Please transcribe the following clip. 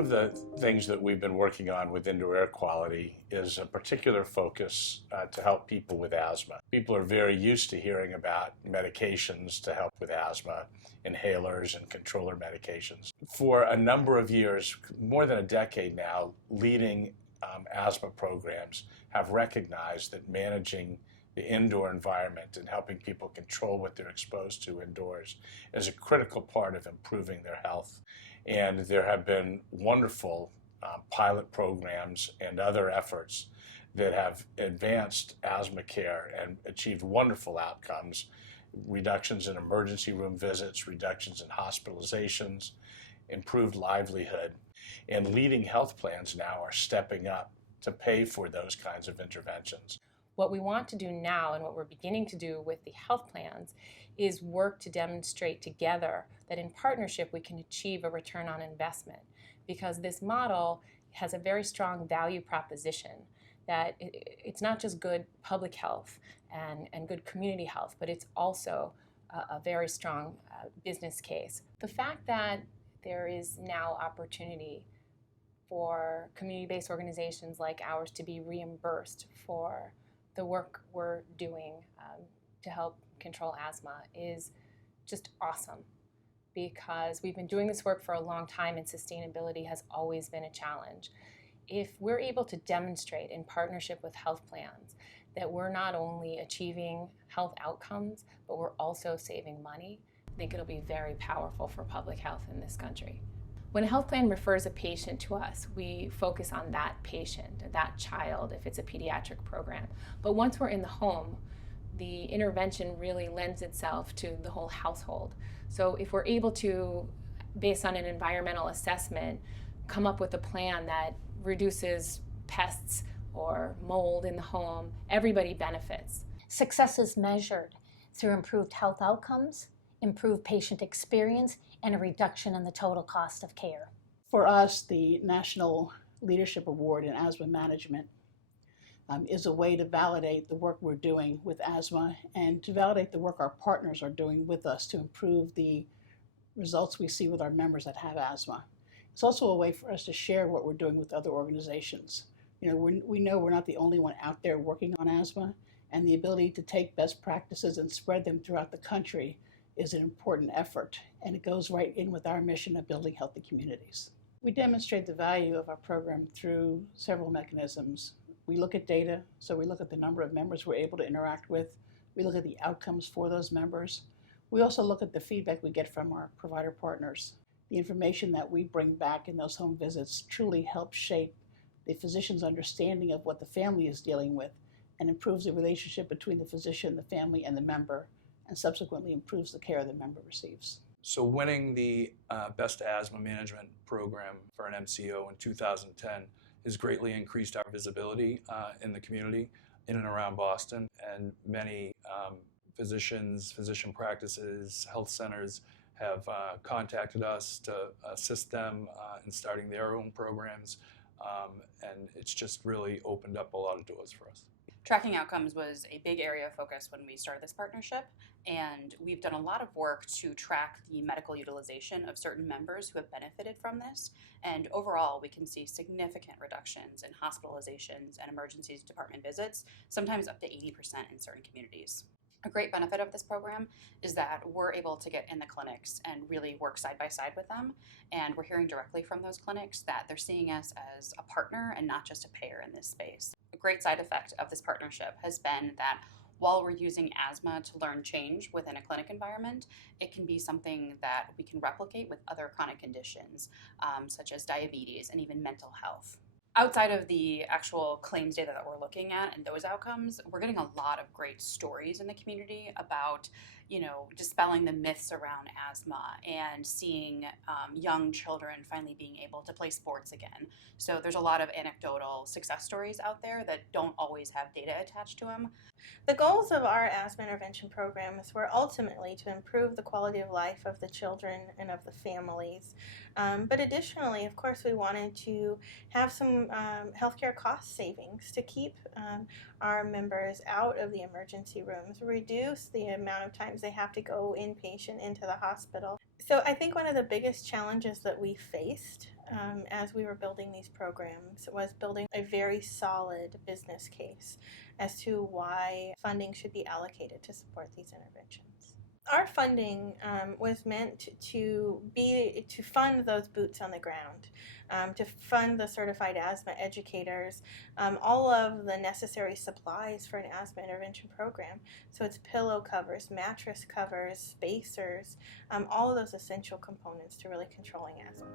of the things that we've been working on with indoor air quality is a particular focus to help people with asthma. People are very used to hearing about medications to help with asthma, inhalers and controller medications. For a number of years, more than a decade now, leading asthma programs have recognized that managing the indoor environment and helping people control what they're exposed to indoors is a critical part of improving their health. And there have been wonderful pilot programs and other efforts that have advanced asthma care and achieved wonderful outcomes, reductions in emergency room visits, reductions in hospitalizations, improved livelihood. And leading health plans now are stepping up to pay for those kinds of interventions. What we want to do now, and what we're beginning to do with the health plans, is work to demonstrate together that in partnership we can achieve a return on investment, because this model has a very strong value proposition that it's not just good public health and good community health, but it's also a very strong business case. The fact that there is now opportunity for community-based organizations like ours to be reimbursed for the work we're doing to help control asthma is just awesome, because we've been doing this work for a long time and sustainability has always been a challenge. If we're able to demonstrate in partnership with health plans that we're not only achieving health outcomes, but we're also saving money, I think it'll be very powerful for public health in this country. When a health plan refers a patient to us, we focus on that patient, that child, if it's a pediatric program. But once we're in the home, the intervention really lends itself to the whole household. So if we're able to, based on an environmental assessment, come up with a plan that reduces pests or mold in the home, everybody benefits. Success is measured through improved health outcomes, improved patient experience, and a reduction in the total cost of care. For us, the National Leadership Award in Asthma Management is a way to validate the work we're doing with asthma and to validate the work our partners are doing with us to improve the results we see with our members that have asthma. It's also a way for us to share what we're doing with other organizations. We know we're not the only one out there working on asthma, and the ability to take best practices and spread them throughout the country is an important effort, and it goes right in with our mission of building healthy communities. We demonstrate the value of our program through several mechanisms. We look at data, so we look at the number of members we're able to interact with. We look at the outcomes for those members. We also look at the feedback we get from our provider partners. The information that we bring back in those home visits truly helps shape the physician's understanding of what the family is dealing with and improves the relationship between the physician, the family, and the member, and subsequently improves the care the member receives. So winning the Best Asthma Management Program for an MCO in 2010 has greatly increased our visibility in the community in and around Boston, and many physicians, physician practices, health centers have contacted us to assist them in starting their own programs, and it's just really opened up a lot of doors for us. Tracking outcomes was a big area of focus when we started this partnership, and we've done a lot of work to track the medical utilization of certain members who have benefited from this, and overall we can see significant reductions in hospitalizations and emergency department visits, sometimes up to 80% in certain communities. A great benefit of this program is that we're able to get in the clinics and really work side by side with them, and we're hearing directly from those clinics that they're seeing us as a partner and not just a payer in this space. A great side effect of this partnership has been that while we're using asthma to learn change within a clinic environment, it can be something that we can replicate with other chronic conditions, such as diabetes and even mental health. Outside of the actual claims data that we're looking at and those outcomes, we're getting a lot of great stories in the community about, dispelling the myths around asthma and seeing young children finally being able to play sports again. So there's a lot of anecdotal success stories out there that don't always have data attached to them. The goals of our asthma intervention programs were ultimately to improve the quality of life of the children and of the families. But additionally, of course, we wanted to have some healthcare cost savings to keep our members out of the emergency rooms, reduce the amount of times they have to go inpatient into the hospital. So I think one of the biggest challenges that we faced as we were building these programs was building a very solid business case as to why funding should be allocated to support these interventions. Our funding was meant to fund those boots on the ground, to fund the certified asthma educators, all of the necessary supplies for an asthma intervention program. So it's pillow covers, mattress covers, spacers, all of those essential components to really controlling asthma.